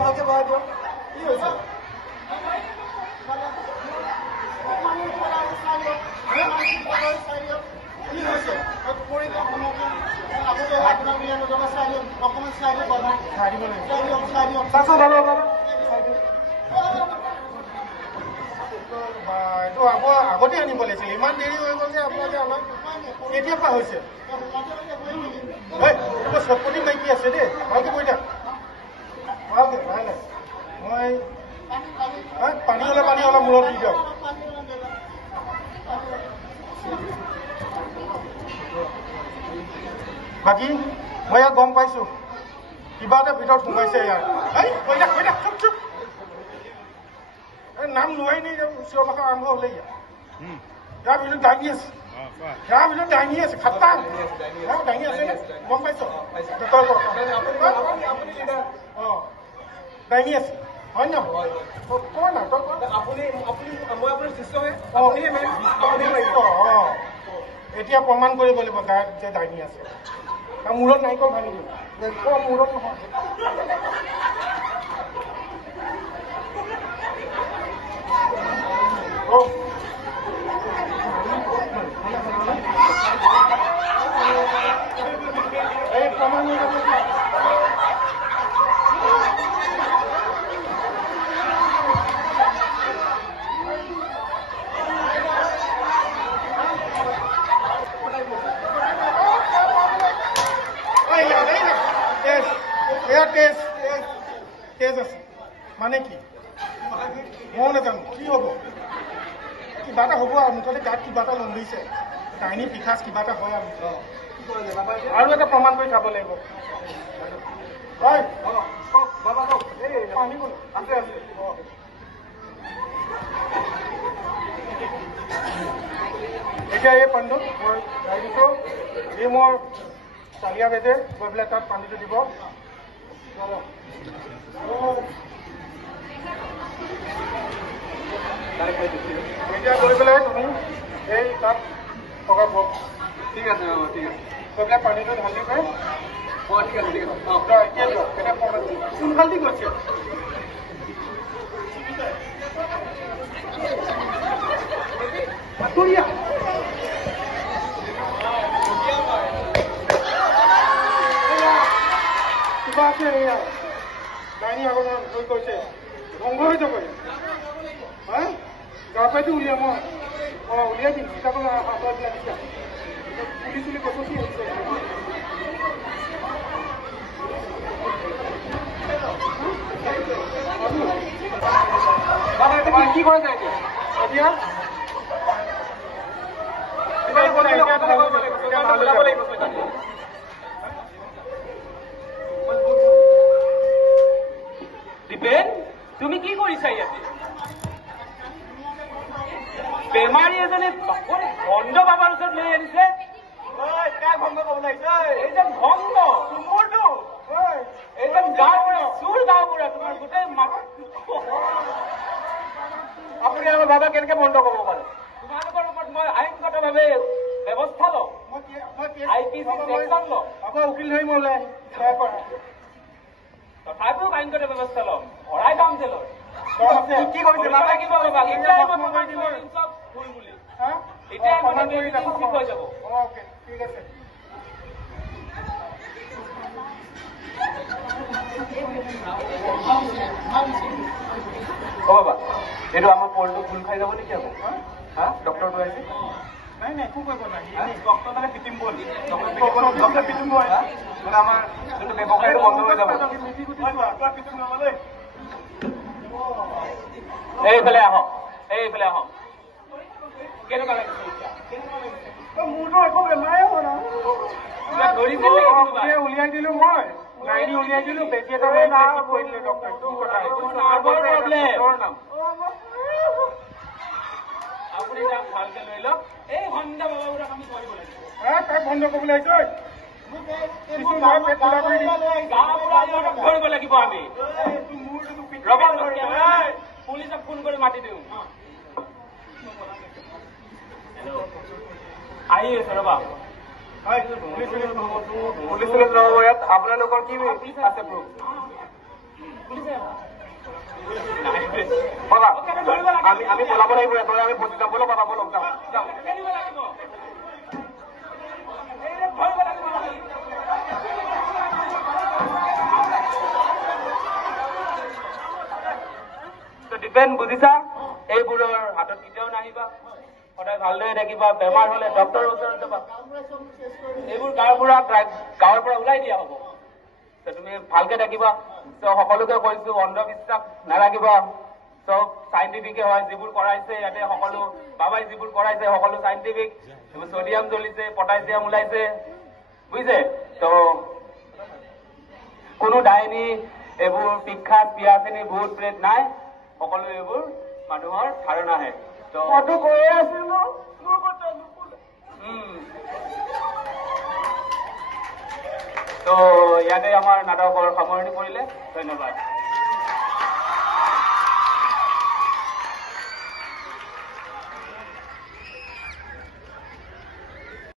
ভালকে বহাই দিয়ক কি হৈছে এইটো আগতে আনিব লাগিছিল ইমান দেৰি হৈ গ'ল যে আপোনালোকে আমাক কেতিয়াৰ পৰা হৈছে চটপটি মাইকী আছে দেই ভালকে কৈ থাক ভালকে নাই নাই মই পানী অলপ মূৰত দি দিয়ক বাকী মই ইয়াত গম পাইছো কিবা এটা ভিতৰত সোমাইছে ইয়াৰ চুপ চুপ নাম লোৱাই নি চিঞৰ বাখৰ আৰম্ভ হলে ইয়াৰ ভিতৰত দাঙি আছে ইয়াৰ ভিতৰত দাঙি আছে খাটা দাঙি আছে নে গম পাইছ দাঙি আছে হয় নহয় কয় না আপুনি মই আপোনাৰ শিষ্য এতিয়া প্ৰমাণ কৰিব লাগিব গাত যে দাঙি আছে মূৰত নাইকল ভাঙি দিম মূৰত নহয় এই প্ৰমাণ তেজ আছে মানে কি মই নাজানো কি হ'ব কিবা এটা হ'ব আৰু মুঠতে গাত কিবা এটা লম্বিছে কাহিনী পিখাচ কিবা এটা হয় আৰু এটা প্ৰমাণ কৰি খাব লাগিব এতিয়া এই পানীটো মই গাড়ী দিছোঁ এই মোৰ চালিয়া বেজে গৈ পেলাই তাত পানীটো দিব এতিয়া গৈ পেলাই তুমি এই তাত থকা ঠিক আছে ঠিক আছে গৈ পেলাই পানীটো ঢালি পাই ঠিক আছে ঠিক আছে এতিয়া দিয়ক এটা কোনফালেদি গৈছে কিবা আছে এয়া ডাইনি আগত হৈ গৈছে ধ্বংস হৈ যাব হা গা পাইতো উলিয়াম মই উলিয়াই দিম কিতাপত আঁতৰাই পেলাই দিছা পুলি চুলি গছকি আহিছে কি কৰা যায় এতিয়া দীপেন তুমি কি কৰিছা ইয়াতে বেমাৰী এজনে ভণ্ড বাবাৰ ওচৰত লৈ আনিছে ভণ্ড কব লাগিছে এইজন ভণ্ড মোৰটো এইজন গাঁৱৰ চুৰ গাঁওবুঢ়া তোমাৰ গোটেই আপুনি আমাৰ বাবা কেনেকে ভণ্ড কব পাৰে তোমালোকৰ ওপৰত মই আইনগতভাৱে ব্যৱস্থা লওঁ IPC চেকচন লওঁ আকৌ উকিল ধৰি মই ওলাই তথাপিও আইনগত ব্যৱস্থা লওঁ ভৰাই দাম জেলৰ কি কৰিছে এতিয়া হৈ যাব ঠিক আছে বাবা এইটো আমাৰ পলটো ভুল খাই যাব নেকি আকৌ হা ডক্টৰটো আহিছে নাই নাই একো কৰিব নাই ডক্টৰ তালে পিটিম বল ডক্টৰ পিটিম বল মানে আমাৰ যোনটো ব্যৱসায়টো বন্ধ হৈ যাব এইফালে আহক কেনেকুৱা লাগিছে মোৰতো একো বেমাৰে হোৱা নাই উলিয়াই দিলো মই গাড়ী উলিয়াই দিলো বেজি এটা কৰি দিলে ডক্টৰ নাম আপুনি যাক ভালকে লৈ লওক এই ভণ্ড বাবাবোৰক আমি কৰিব লাগিব তাক বন্ধ কৰিবলৈ কৰিব লাগিব আমি পুলিচক ফোন কৰি মাতি দিওঁ আহি আছে ৰবা পুলিচ নহব ইয়াত আপোনালোকৰ কি আছে প্ৰুফ বাবা আমি পলাব লাগিব এবাৰে আমি বচি যাম বলো বাবা বলক যাওঁ যাওঁ ডিপেণ্ড বুজিছা এইবোৰৰ হাতত কেতিয়াও নাহিবা সদায় ভালদৰে থাকিবা বেমাৰ হলে ডক্তৰৰ ওচৰত যাবা এইবোৰ গাঁৱৰ পৰা ওলাই দিয়া হ'ব তুমি ভালকে থাকিবা সকলোকে কৈছো অন্ধবিশ্বাস নাৰাখিবা চব চাইণ্টিফিকে হয় যিবোৰ কৰাইছে ইয়াতে সকলো বাবাই যিবোৰ কৰাইছে সকলো চাইণ্টিফিক ছডিয়াম জ্বলিছে পটাছিয়াম ওলাইছে বুজিছে তো কোনো ডাইনী এইবোৰ পিক্ষাত পিয়াচিনী ভূত প্ৰেত নাই সকলো এইবোৰ মানুহৰ ধাৰণাহে মইতো কৈয়ে আছিলো তো ইয়াতে আমাৰ নাটকৰ সামৰণি পৰিলে ধন্যবাদ